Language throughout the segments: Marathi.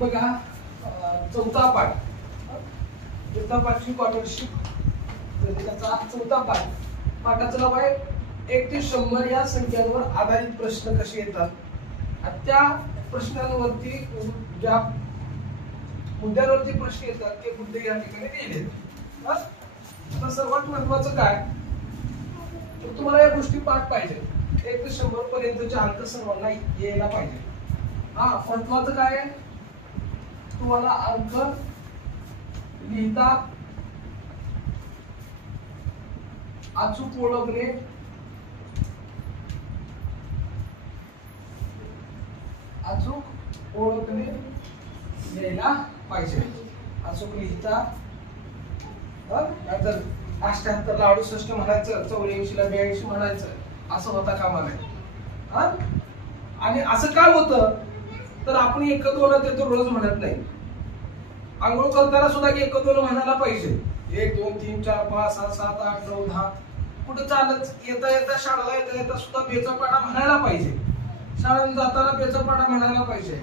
बघा चौथा पाठ, चौथा पाठ स्कॉलरशिप त्याचा चौथा पाठ, पाठाचं नाव आहे 1 ते 100 या संख्यांवर आधारित प्रश्न कसे येतात. त्या प्रश्नांवरती ज्या मुद्द्यांवरती प्रश्न येतात ते मुद्दे या ठिकाणी दिले. आता सर्वात महत्वाचं काय, तर तुम्हाला या गोष्टी पाठ पाहिजे. 1 ते 100 पर्यंतचे अंक सर्वांना यायला पाहिजे. महत्वाचं काय आहे, तुम्हाला अंक लिहिता अचूक ओळखणे, अचूक ओळखणे यायला पाहिजे. अचूक लिहिता 88 ला 68 म्हणायचं, 84 ला 82 म्हणायचं असं होता कामा नये. आणि असं काय होतं, तर आपण 1 2 ते तो रोज म्हणत नाही. आंघोळ करताना सुद्धा 1 2 म्हणायला पाहिजे. 1 2 3 4 5 6 7 8 9 10 कुठं चालत येता येता शाळेला येता येता सुद्धा बेचा पाडा म्हणायला पाहिजे. शाळेत जाताना बेचा पाडा म्हणायला पाहिजे.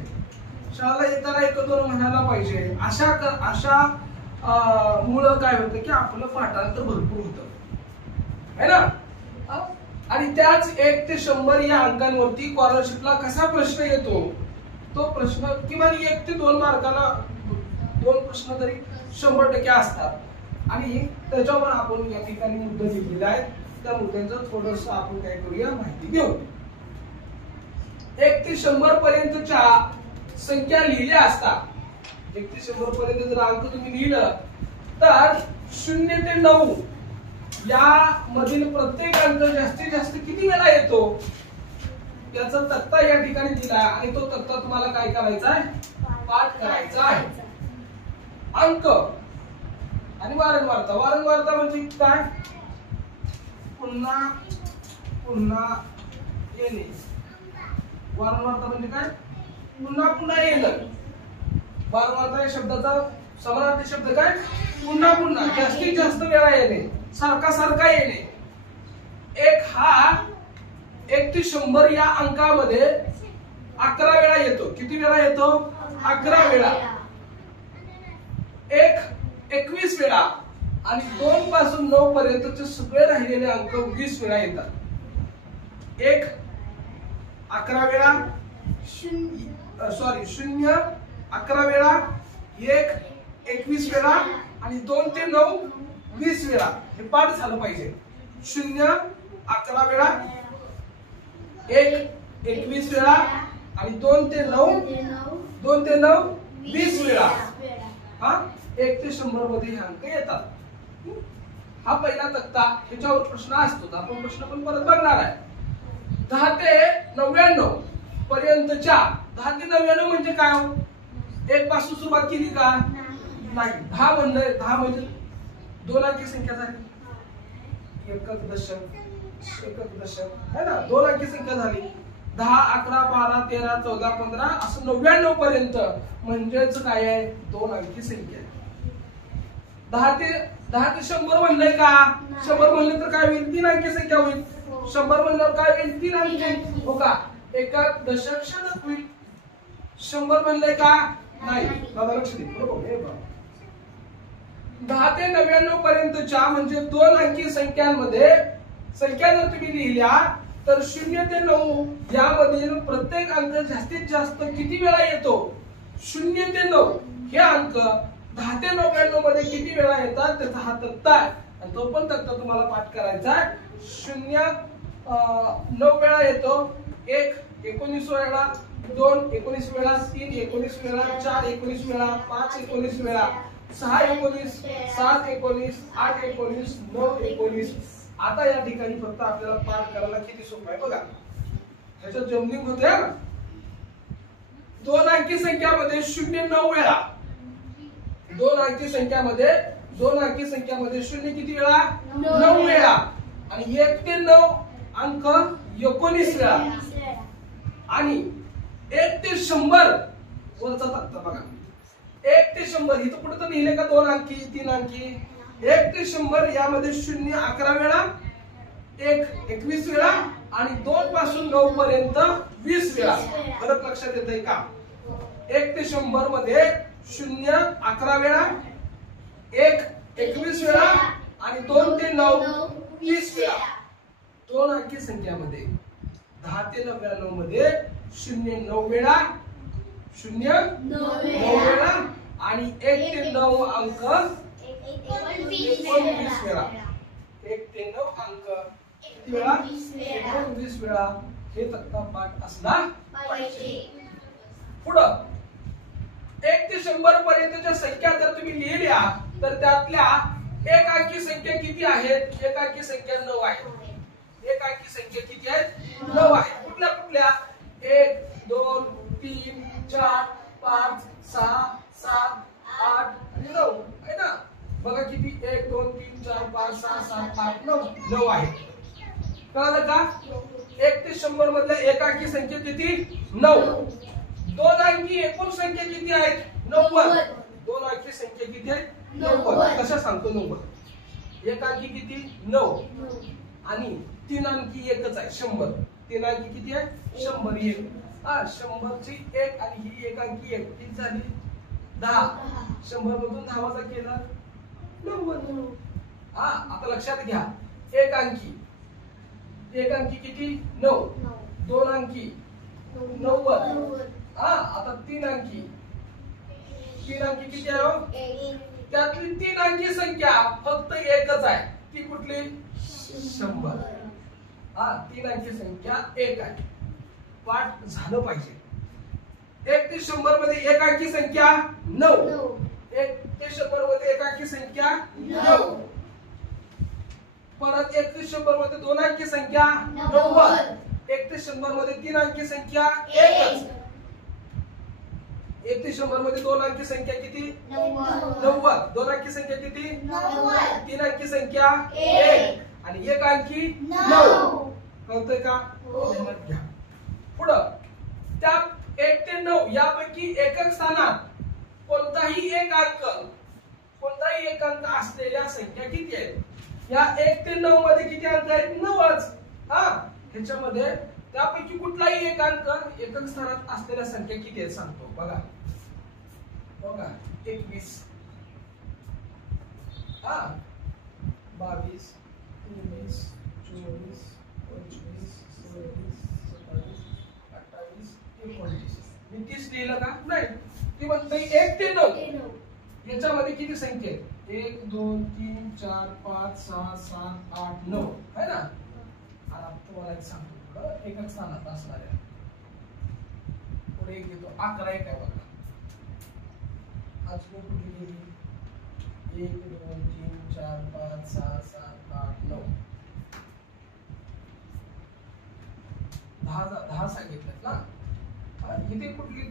शाळेला येताना 1 2 म्हणायला पाहिजे. अशा मुळे काय होतं की आपलं पाठांतर भरपूर होतं है ना. आणि त्याच 1 ते 100 या अंकांवरती स्कॉलरशिपला कसा प्रश्न येतो, तो प्रश्न किमान 1 ते 2 मार्काला 2 प्रश्न तरी 100% असतात. आणि त्याच्यावर आपण या ठिकाणी मुद्दे दिलेले आहेत. त्या मुद्द्यांचं थोडंसं आपण काय करूया, माहिती घेऊ. 1 ते 100 पर्यंतच्या संख्या लिहिल्या असतात. 1 ते 100 पर्यंत जर अंक तुम्ही लिहिलं तर 0 ते 9 या मधील प्रत्येक अंक जास्तीत जास्त किती वेळा येतो त्याचा तक्ता या ठिकाणी दिला आहे. आणि तो तक्ता तुम्हाला काय करायचा आहे, पाठ करायचा आहे. अंक आणि वारंवारता. वारंवारता म्हणजे काय, पुन्हा पुन्हा येणे. वारंवारता म्हणजे काय, पुन्हा पुन्हा येणं. वारंवारता या शब्दाचा समानार्थी शब्द काय, पुन्हा पुन्हा, जास्तीत जास्त वेळा येणे, सारखा सारखा येणे. हा 1 ते 100 या अंकामध्ये 11 वेळा येतो. किती वेळा येतो, 11 वेळा. 21 वेळा. आणि 2 पासून 9 पर्यंतचे सगळे राहिलेले अंक 20 वेळा येतात. 11 वेळा, 0 11 वेळा, 21 वेळा आणि 2 ते 9 20 वेळा. हे पाठ झालं पाहिजे. 0 11 वेळा, 21 वेळा आणि 2 ते 9 20 वेळा. 1 ते 100 मध्ये हे अंक येतात. हा पहिला तक्ता. ह्याच्यावर प्रश्न असतो, आपण प्रश्न पण परत बघणार आहे. 10 ते 99 पर्यंतच्या, 10 ते 99 म्हणजे काय, 1 पासून सुरुवात केली का, नाही. 10 म्हणजे 2 अंकी संख्या झाली. 1 दशक है ना, 2 अंकी संख्या झाली. 10 11 12 13 14 15 असं 99 पर्यंत म्हणजेच काय आहे, 2 अंकी संख्या. 10 ते 100 म्हणलंय का, 100 म्हणलं तर काय होईल, 3 अंकी संख्या होईल. 100 म्हणल्यावर काय होईल, 3 अंकी हो का, 1 दशक होईल. 100 म्हणलंय का, नाही. दादा लक्ष दे, बरोबर. 10 ते 99 पर्यंतच्या म्हणजे 2 अंकी संख्यांमध्ये संख्या जर तुम्ही लिहिल्या तर 0 ते 9 यामधील प्रत्येक अंक जास्तीत जास्त किती वेळा येतो, 0 ते 9 हे अंक 10 ते 99 मध्ये किती वेळा येतात त्याचा हा तक्ता आहे. आणि तो पण तक्ता तुम्हाला पाठ करायचा आहे. 0 9 वेळा येतो, 1 19 वेळा, 2 19 वेळा, 3 19 वेळा, 4 19 वेळा, 5 19 वेळा, 6 19, 7 19, 8 19, 9 19. आता या ठिकाणी फक्त आपल्याला पाठ करायला किती सोपं आहे बघा. ह्याच्यात जमनिंग होते. 2 अंकी संख्यामध्ये 0 9 वेळा, 2 अंकी संख्यामध्ये 0 किती वेळा, 9 वेळा. आणि 1 ते 9 अंक 19 वेळा. आणि 1 ते 100 वरचा तक्ता बघा. 1 ते 100 इथं कुठं तर लिहिले का 2 अंकी 3 अंकी. 1 ते 100 यामध्ये 0 11 वेळा, 1 21 वेळा आणि 2 पासून 9 पर्यंत 20 वेळा. फरक लक्षात येतोय का? 1 ते 100 मध्ये 0 11 वेळा, 1 21 वेळा आणि 2 ते 9 20 वेळा. 2 अंकी संख्यामध्ये 10 ते 99 मध्ये 0 9 वेळा, 0 9 वेळा आणि 1 ते 9 अंक 19 वेळा. 1 ते 9 अंक किती वेळा? 19 वेळा. हे तक्ता पाठ असला पाहिजे. पुढं 1 ते 100 पर्यंतच्या संख्या जर तुम्ही लिहिल्या तर त्यातल्या एक अंकी संख्या किती आहेत? एक अंकी संख्या 9 आहे. एक अंकी संख्या किती आहेत? 9 आहे. कुठल्या कुठल्या? 1 2 3 4 5 6 7 8 आणि 9 आहे ना. बघा किती? 1 2 3 4 5 6 7 8 9 9 आहे. कळलं का? 1 ते 100 मधल्या एक अंकी संख्या किती? 9. दोन अंकी एकूण संख्या किती आहेत? 90. दोन अंकी संख्या किती आहेत? 90. कशा सांगतो 90? एक अंकी किती? 9 आणि 3 अंकी एकच आहे 100. 3 अंकी किती आहे? 100 1. 100 ची 1 आणि ही एक अंकी 1 किती झाली? 10. 100 मधून 10 वजा केला 90. आता लक्षात घ्या. एक अंकी किती? 9. दोन अंकी 90. आता 3 अंकी किती आहे? त्यातली 3 अंकी संख्या फक्त एकच आहे. ती कुठली? 100. 3 अंकी संख्या 1 आहे. पाठ झालं पाहिजे. 1 ते 100 मध्ये एक अंकी संख्या 9. 1 ते 100 मध्ये एक अंकी संख्या 9. परत 1 ते 100 मध्ये दोन अंकी संख्या 90. 1 ते 100 मध्ये 3 अंकी संख्या 1. 1 ते 100 मध्ये दोन अंकी संख्या किती? 90. दोन अंकी संख्या किती? 3 अंकी संख्या 1 आणि एक अंकी 9. कळतंय का? ध्यानात घ्या. पुढं त्या 1 ते 9 यापैकी एकक स्थानात कोणताही एक अंक असलेल्या संख्या किती आहेत? या 1 ते 9 मध्ये किती अंक आहेत? 9च. ह्याच्यामध्ये त्यापैकी कुठलाही एक अंक एकक स्थानात असलेल्या संख्या किती आहेत सांगतो. बघा 21 22 23 24 25 26 27 28 29. मी 30 लिहिलं का? नाही. ती म्हणते 1 ते 9 याच्यामध्ये किती संख्या आहेत? 1 2 3 4 5 6 7 8 9 है ना. आता तुम्हाला एक सांगतो एकक स्थानात असणाऱ्या पुढे एक घेतो 11 एक आहे बघा. आज कुठली गेली? 1 2 3 4 5 6 7 8 9 10 सांगितलं ना. इथे कुठली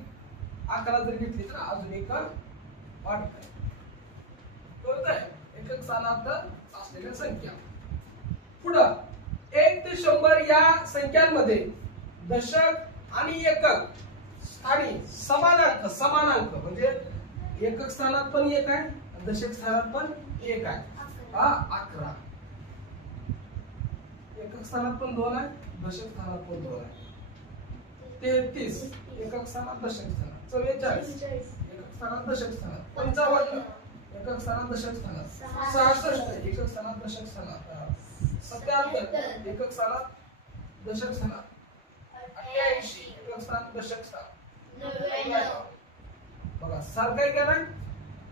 11 जर घेतली तर अजून एक वाढत आहे. कळतंय? एकक स्थानात असलेल्या संख्या. पुढं 1 ते 100 या संख्यांमध्ये दशक आणि एकक स्थानी समान अंक म्हणजे एकक स्थानात पण 1 आहे, दशक स्थानात पण 1 आहे. 11. एकक स्थानात पण 2 आहे, दशक स्थानात पण 2 आहे. 33 एकक स्थानात दशक स्थानात. 44 एकक स्थानात दशक स्थानात. 55 एकक स्थानात दशक स्थानात. 66 एकक स्थानात दशक स्थानात. 77 एकक स्थानात दशक स्थानात. 88 एकक स्थानात दशक स्थानात. बघा सारखं काय ना.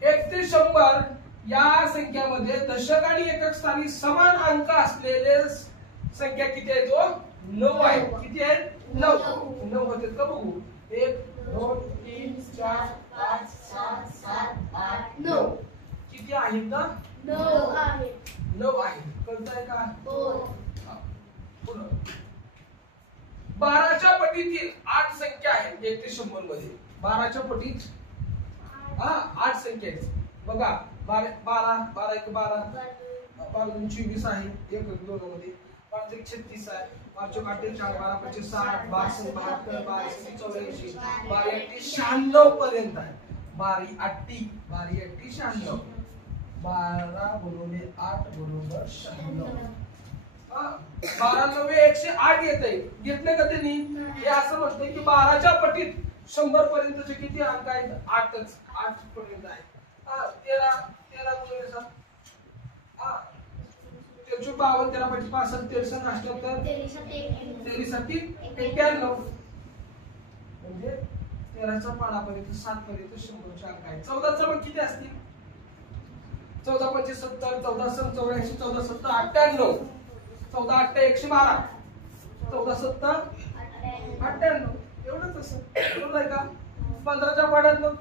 1 ते 100 या संख्यामध्ये दशक आणि एकक स्थानी समान अंक असलेले संख्या किती आहेत? 9 आहे. किती आहेत? 9 होते का बघू. 1 2 3 4 5 6 7 8 9 किती आहेत ना? 9 आहेत. कळतंय का? पुढं 12च्या पटीतील 8 संख्या आहेत 1 ते 100 मध्ये. 12च्या पटीत 8 संख्या आहेत. बघा 12 12 1 12 12 2 24 आहे. 1 2 मध्ये 5 1 36 आहे. 5 4 8 4 12 25 60 62 72 82 84 12 96 पर्यंत आहे. 12 80 96 12 गुणिले 8 बरोबर 96. 12 9 108 येत आहे. घेतले का त्यांनी? हे असं म्हणतंय की 12च्या पटीत 100 पर्यंतचे किती अंक आहेत? 8च. 8 पर्यंत आहे. 13 13 गुणिले 7 52 13 5 65 63 78 91 म्हणजे 13चा पाडापर्यंत 7 पर्यंत 100चे अंक आहेत. 14चा मग किती असतील? 14 5 70 14 7 84 14 7 98 14 8 112 14 7 98 एवढंच असं बरोबर आहे का? 15च्या पाड्यात मग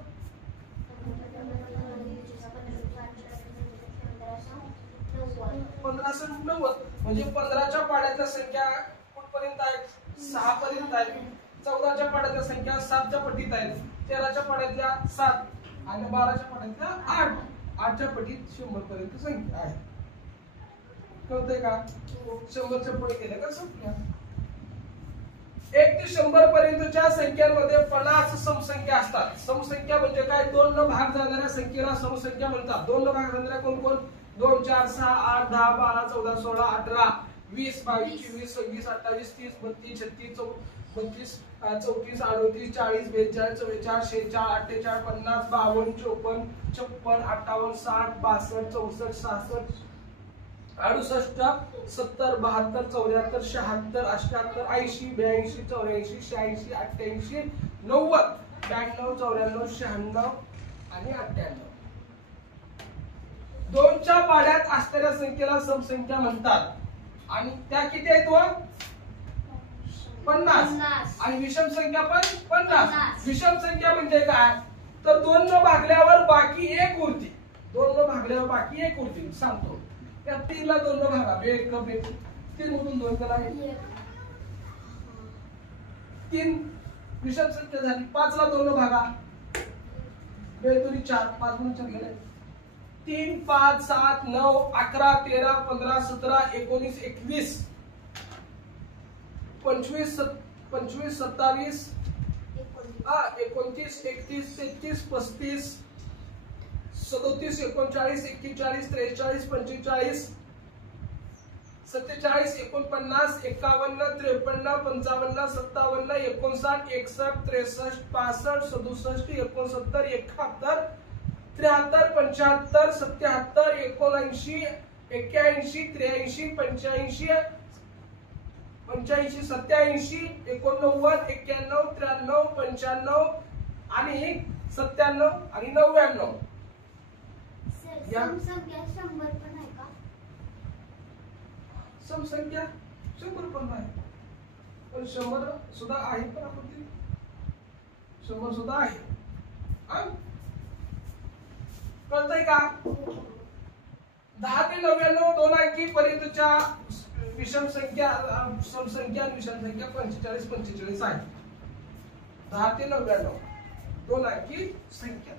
1590 म्हणजे 15च्या पाड्याच्या संख्या कुठपर्यंत आहेत? 6 पर्यंत आहेत. 14च्या पाड्याच्या संख्या 7च्या पटीत आहेत. 13च्या पाड्यातल्या 7 आणि 12च्या पाड्यातल्या 8. 8च्या पटीत 100 पर्यंत संख्या आहे. कळतंय का? 100च्या पुढे गेल्या का संख्या 1 ते 100 पर्यंतच्या संख्यांमध्ये 50 समसंख्या असतात. समसंख्या म्हणजे काय? 2 न भाग जाणाऱ्या संख्येला समसंख्या म्हणतात. 2 न भाग जाणाऱ्या कोण कोण? 2 4 6 8 10 12 14 16 18 20 22 24 26 28 30 32 36 32 34 38 40 42 44 46 48 50 52 54 56 58 60 62 64 66 68 70 72 74 76 78 80 82 84 86 88 90 92 94 96 आणि 98. 2च्या पाड्यात असणाऱ्या संख्येला समसंख्या म्हणतात. आणि त्या किती आहेत? 50. आणि विषम संख्या पण 50. विषम संख्या म्हणजे काय? तर 2 न भागल्यावर बाकी 1 उरते. 2 न भागल्यावर बाकी 1 उरते. सांगतो. त्या 3 ला 2 न भागा. 1 3 मधून 2 करा. 3 विषम संख्या झाली. 5 ला 2 न भागा. 2 4 5 म्हणून 4 गेले. 3 5 7 9 11 13 15 17 19 21 25 27 29 31 33 35 37 39 41 43 45 47 49 51 53 55 57 59 61 63 65 67 69 71 73 75 77 79 81 83 85 85 87 89 91 93 95 आणि 97 आणि 99. समसंख्या 100 पण नाही. पण 100 सुद्धा आहे. पण आपण 100 सुद्धा आहे. कळतंय का? 10 ते 99 2 अंकी पर्यंतच्या विषम संख्या समसंख्या आणि विषम संख्या 45 45 आहे. 10 ते 99 2 अंकी संख्या.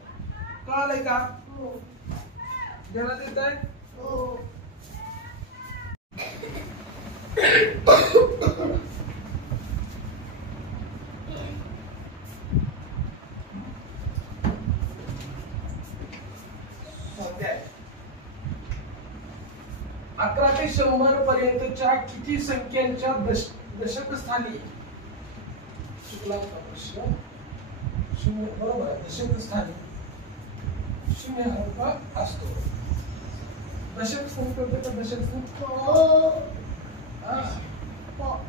कळालंय का? हो. ध्यानात येत आहे? हो. अकरा ते 100 पर्यंतच्या किती संख्यांच्या दशक स्थानी चुकला प्रश्न. 0 बरोबर आहे. दशक स्थानी 0 अंक असतो. दशक स्थानी कळतं का? दशक स्थानी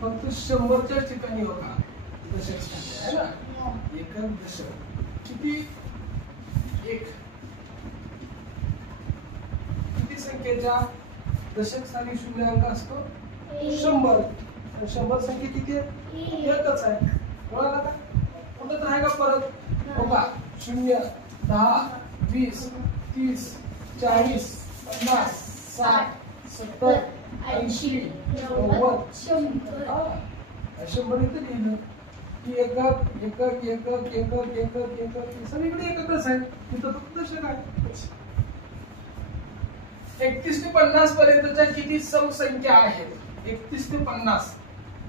फक्त 100च्या ठिकाणी होता दशक स्थानी आहे ना. एकक दशक किती? 1 किती संख्येच्या दशक स्थानी 0 अंक असतो? 100. 100 संख्या किती आहे? एकच आहे. कळलं का? कुठं तर आहे का परत? बघा 0 10 20 30 40 50 60 70 80 90 100 इथे लिहिलं की एकक एकक एकक एकक एकक एकक सगळीकडे एककच आहे. तिथं फक्त दशक आहे. 31 ते 50 पर्यंतच्या किती समसंख्या आहेत? 31 ते 50.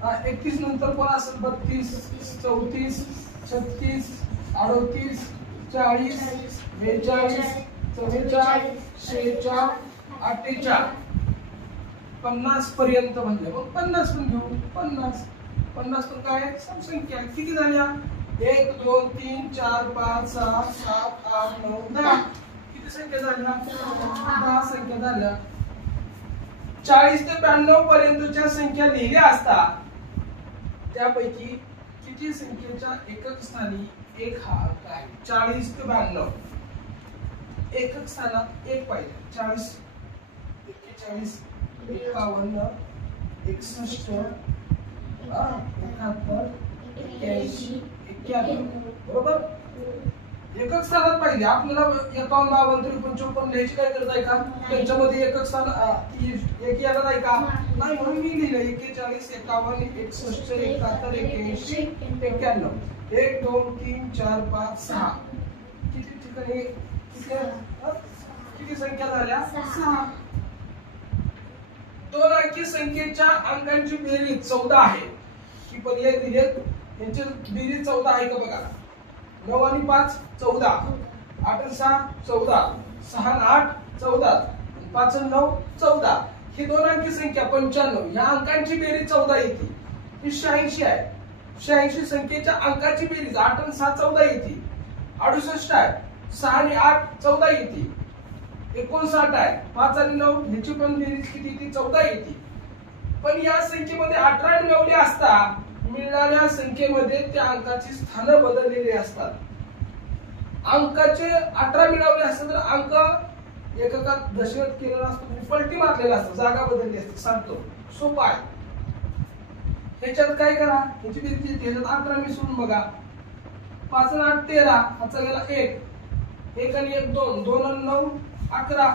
31 नंतर कोण असेल? 32 34 36 38 40 42 44 46 46 48 50 पर्यंत म्हणलं मग 50 पण घेऊ. 50 तर काय समसंख्या किती झाल्या 1 2 3 4 5 6 7 8 9 10 किती संख्या झाल्या 10 संख्या झाल्या. 40 ते 92 पर्यंतच्या संख्या लिहिल्या असता त्यापैकी किती संख्येच्या एकक स्थानी एक हा अंक आहे. 40 ते 92 एकक स्थानात एक पाहिजे. 40 41 51 61 71 81 91 बरोबर एकक स्थानात पाहिजे. आपल्याला 51 52 55 लिहायची काय गरज आहे का. त्यांच्यामध्ये एकक स्थान एक यायला नाही का नाही म्हणून मी लिहिलं 41 51 61 71 81 91 1 2 3 4 5 6 किती ठिकाणी किती संख्या झाल्या 6. दोन अंकी संख्येच्या अंकांची बेरीज 14 आहे. ही पर्याय दिलेत यांची बेरीज 14 आहे का बघा. 9 आणि 5 14 8 आणि 6 14 6 आणि 8 14 5 आणि 9 14 ही दोन अंकी संख्या 95 या अंकांची बेरीज 14 येते. ही 86 आहे. 86 संख्येच्या अंकाची बेरीज 8 आणि 6 14 येते. 68 आहे 6 आणि 8 14 येते. 59 आहे 5 आणि 9 ह्याची पण बेरीज किती येते 14 येते. पण या संख्येमध्ये 18 मिळवले असता मिळणाऱ्या संख्येमध्ये त्या अंकाची स्थानं बदललेली असतात. अंकाचे 18 मिळवले असतात तर अंक एककात दशक केलेला असतो पलटी मारलेला असतो जागा बदलली असते. सांगतो सोपा आहे. ह्याच्यात काय करा ह्याची बेरीज येते. ह्याच्यात 18 मिसळून बघा 5 आणि 8 13 हाचा गेला 1 आणि 1 2 2 आणि 9 11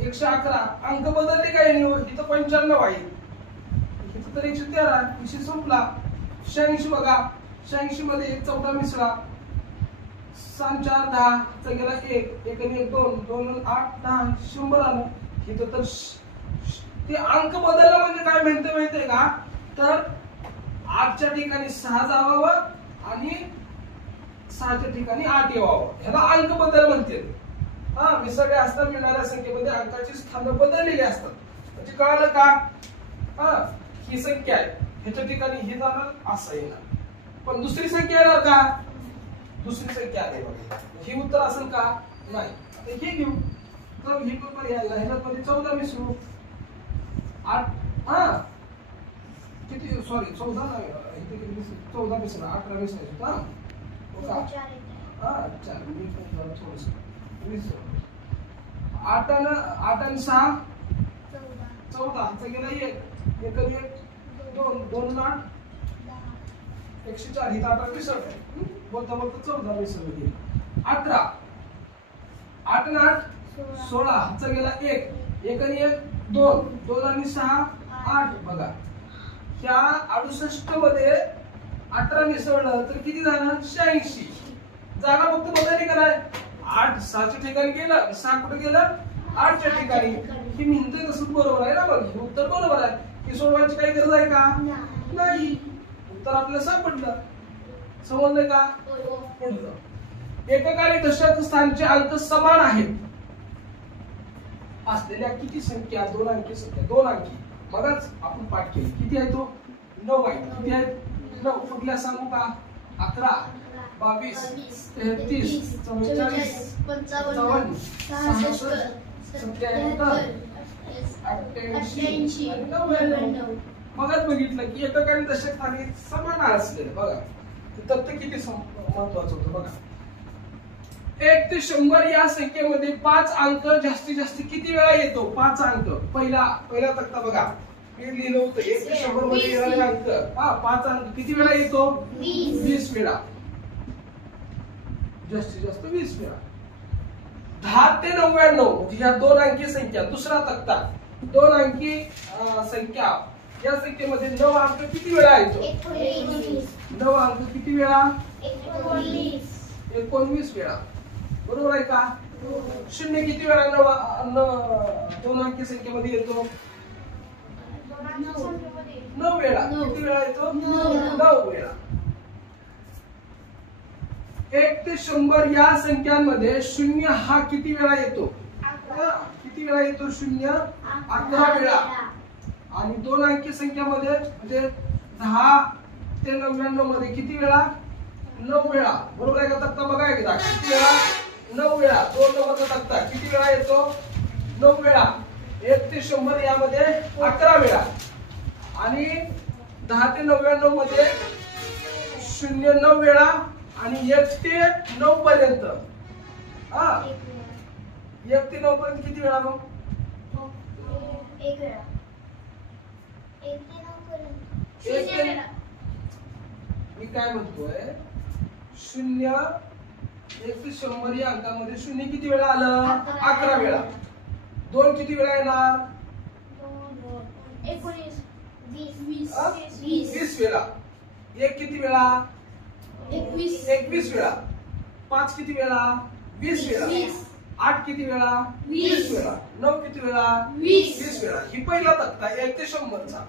111 अंक बदलले काय इथं 95 आहे इथं तर 113 विषय संपला. 86 बघा 86 मध्ये 14 मिसळा 6 4 10 चा गेला 1 आणि 1 2 2 आणि 8 10 100 आलं. इथं तर ते अंक बदलला म्हणजे काय माहितीये का तर 8च्या ठिकाणी 6 जावावं आणि 6च्या ठिकाणी 8 येवावं ह्याला अंक बदल म्हणते. मिसळले असता मिळणाऱ्या संख्येमध्ये अंकाची स्थानं बदललेली असतात. म्हणजे कळालं का ही संख्या आहे ह्याच्या ठिकाणी हे जाणार असं येणार. पण दुसरी संख्या येणार का दुसरी संख्या आहे बघा. ही उत्तर असेल का नाही. आता हे घेऊ तर ही पण पर्याय ह्याच्यामध्ये 14 मिसळू 8 किती सॉरी 14 नाही 14 मिसळा 18 मिसळायचं 8 आणि 6 14 चा गेला 1 आणि 1 2 2 8 104 ही 18 मिसळते बोलता बोलता 14 मिसळली. 18 8 आणि 8 16 चा गेला 1 आणि 1 2 2 आणि 6 8 बघा. ह्या 68 मध्ये 18 मिसळलं तर किती झालं 86. जागा फक्त बदलली का नाही 8 6च्या ठिकाणी गेलं 6 कुठे गेलं 8च्या ठिकाणी. ही म्हणते तसं बरोबर आहे ना. मग उत्तर बरोबर आहे. की सोडवायची काही गरज आहे का नाही. उत्तर आपल्याला सापडलं. समजलं का पुढचं एकक आणि दशक स्थानचे अंक समान आहेत असलेल्या किती संख्या दोन अंकी संख्या 2 अंकी मगच आपण पाठ केली. किती आहे तो 9 आहे. किती आहे 9 कुठल्या सांगू का 11 22 33 44 55 66 77 88 99 मगच बघितलं की एकक आणि दशक स्थानी समान असलेले बघा. तथ्य किती महत्वाचं होतं बघा. 1 ते 100 या संख्येमध्ये 5 अंक जास्तीत जास्त किती वेळा येतो 5 अंक. पहिला तक्ता बघा मी लिहिलं होतं 1 ते 100 मध्ये येणारे अंक 5 अंक किती वेळा येतो 20 वेळा. जास्तीत जास्त 20 वेळा. 10 ते 99 म्हणजे ह्या 2 अंकी संख्या दुसरा तक्ता 2 अंकी संख्या या संख्येमध्ये 9 अंक किती वेळा येतो 9 अंक किती वेळा 19 वेळा. बरोबर आहे का. 0 किती वेळा 2 अंकी संख्येमध्ये येतो 9 वेळा. किती वेळा येतो 9 वेळा. 1 ते 100 या संख्यांमध्ये 0 हा किती वेळा येतो किती वेळा येतो 0 11 वेळा. आणि दोन अंकी संख्यामध्ये म्हणजे 10 ते 99 मध्ये किती वेळा 9 वेळा बरोबर आहे का तक्ता बघा एकदा किती वेळा 9 वेळा 2 नंबरचा तक्ता किती वेळा येतो 9 वेळा 1 ते 100 यामध्ये 11 वेळा आणि 10 ते 99 मध्ये 09 वेळा आणि 1 ते 9 पर्यंत 1 ते 9 पर्यंत किती वेळा मग 1 वेळा 1 ते 9 पर्यंत मी काय म्हणतोय 0 1 ते 100 या अंकामध्ये 0 किती वेळा आलं 11 वेळा 2 किती वेळा येणार 19 20 वेळा 1 किती वेळा 21 वेळा 5 किती वेळा 20 वेळा 8 किती वेळा 20 वेळा 9 किती वेळा 20 वेळा ही पहिला तक्ता 1 ते 100 चा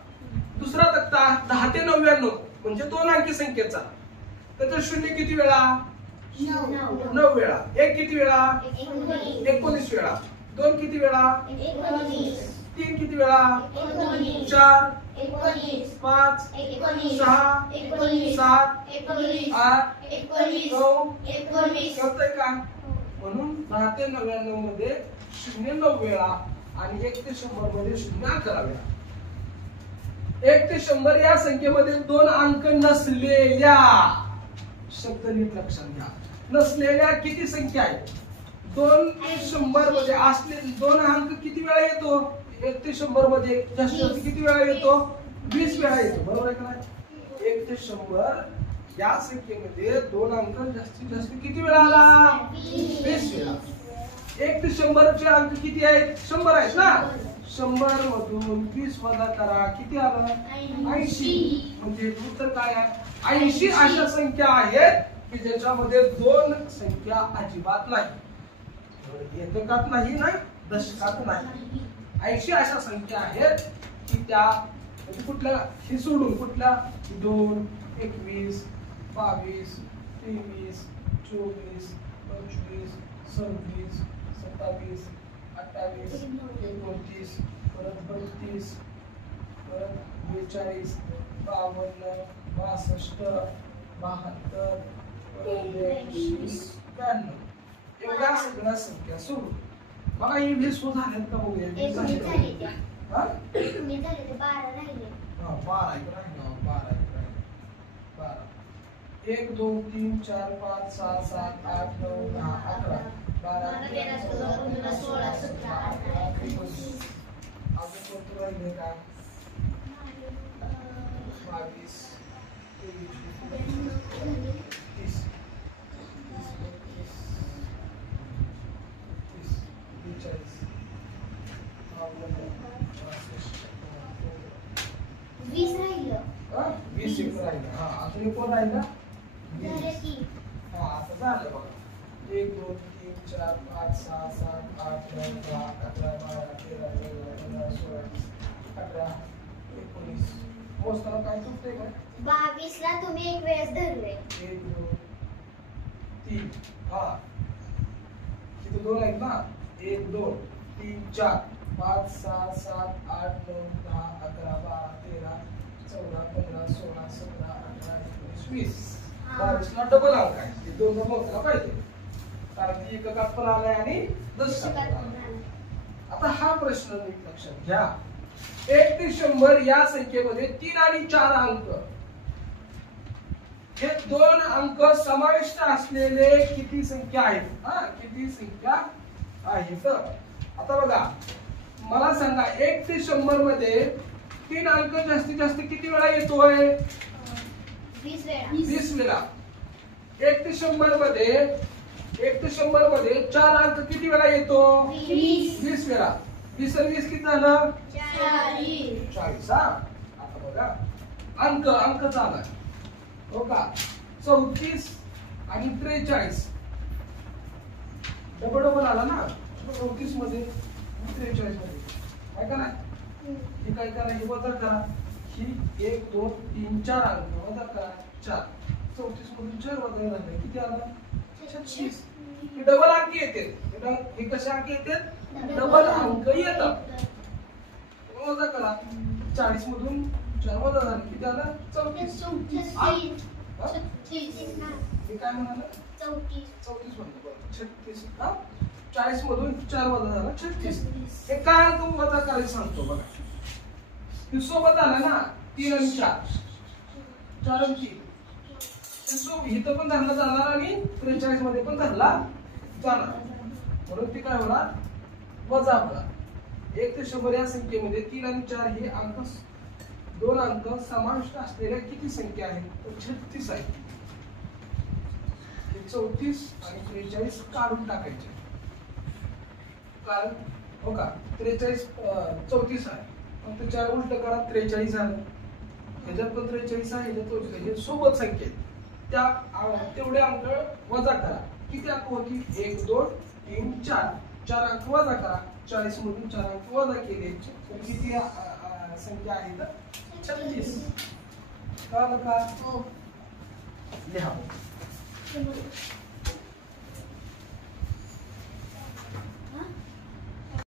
दुसरा तक्ता 10 ते 99 म्हणजे दोन अंकी संख्येचा त्याचा 0 किती वेळा 9 वेळा 1 किती वेळा 19 वेळा 2 किती वेळा 3 किती वेळा 4 5 6 7 8 9 कळतंय का म्हणून 10 ते 99 मध्ये 0 9 वेळा आणि 1 ते 100 मध्ये 0 11 वेळा 1 ते 100 या संख्येमध्ये दोन अंक नसलेल्या शब्द नीट लक्षात घ्या नसलेल्या किती संख्या आहेत 2 ते 100 मध्ये असलेले दोन अंक किती वेळा येतो 1 ते 100 मध्ये जास्तीत किती वेळा येतो 20 वेळा येतो बरोबर आहे का नाही 1 ते 100 या संख्येमध्ये दोन अंक जास्तीत जास्त किती वेळा आला 20 वेळा 1 ते 100 चे अंक किती आहेत 100 आहेत ना 100 मधून 20 वजा करा किती आलं 80 म्हणजे उत्तर काय आहे 80 अशा संख्या आहेत की ज्याच्यामध्ये दोन संख्या अजिबात नाही एककात नाही ना दशकात नाही 80 अशा संख्या आहेत की त्या कुठल्या हे सोडून कुठल्या 2 21 22 23 24 25 26 27 28 29 परत 32 परत 42 52 62 72 92 एवढ्या सगळ्या संख्या सोडून बघा ही 20 झाल्यात का बघूया 20 झाले हा मी झाले ते 12 राहिले हा 12 इकडे राहिले 12 इकडे राहिले 12 1 2 3 4 5 6 7 8 9 10 11 12 13 14 15 16 17 18 19 अजून कोणतं राहिले का 22 23 20 राहिलं 20 एक राहिलं हा अजून एक कोण राहिला झाले की हा आता झालं बघा 1 2 3 4 5 6 7 8 9 10 11 12 13 14 15 16 18 19 मोजताना काय चुकतंय का 22 ला तुम्ही एक वेळेस धरले 1 2 3 हा तिथे दोन आहेत ना 1 2 3 4 5 6 7 8 9 10 11 12 13 14 15 16 17 18 19 20 22 ला डबल अंक आहे ते दोन मोजायला पाहिजे कारण ती एककात पण आलाय आणि दशकात पण आलाय आता हा प्रश्न नीट लक्षात घ्या 1 ते 100 या संख्येमध्ये 3 आणि 4 अंक हे दोन अंक समाविष्ट असलेले किती संख्या आहेत किती संख्या आहेत आता बघा मला सांगा 1 ते 100 मध्ये 3 अंक जास्तीत जास्त किती वेळा येतोय 20 वेळा 20 वेळा 1 ते 100 मध्ये 4 अंक किती वेळा येतो 20 वेळा 20 आणि 20 किती झालं 40 हा आता बघा अंक झाला हो का 34 आणि 43 डबल आला ना 34 मध्ये 43 मध्ये काय करा हे काय करा हे वजा करा ही 1 2 3 4 अंक वजा करा 4 34 मधून 4 वजा झाले किती आलं 36 हे डबल अंक येते हे कसे अंक येतात डबल अंक येतात वजा करा 40 मधून 4 वजा झालं किती आलं 34. मी काय म्हणाल 34 म्हणतो 36. 40 मधून 4 वजा झाला 36. हे काय अंक वजा करायचं सांगतो बघा. हे सोबत आलं ना 3 आणि 4 4 आणि 3 इथं पण धरला जाणार आणि 43 मध्ये पण धरला जाणार म्हणून ती काय होणार वजा होणार. 1 ते 100 या संख्येमध्ये 3 आणि 4 हे अंक 2 अंक समाविष्ट असलेल्या किती संख्या आहेत तर 36 आहे. 34 आणि 43 काढून टाकायचे कारण हो का 43 34 आहे फक्त 4 उलट करा 43 झालं. ह्याच्यात पण 43 आहे ह्याच्यात 44 हे सोबत संख्या आहेत त्या तेवढे अंक वजा करा. किती अंक होती 1 2 3 4 4 अंक वजा करा. 40 मधून 4 अंक वजा केले तर किती संख्या आहे तर 36. कळलं का? लिहा.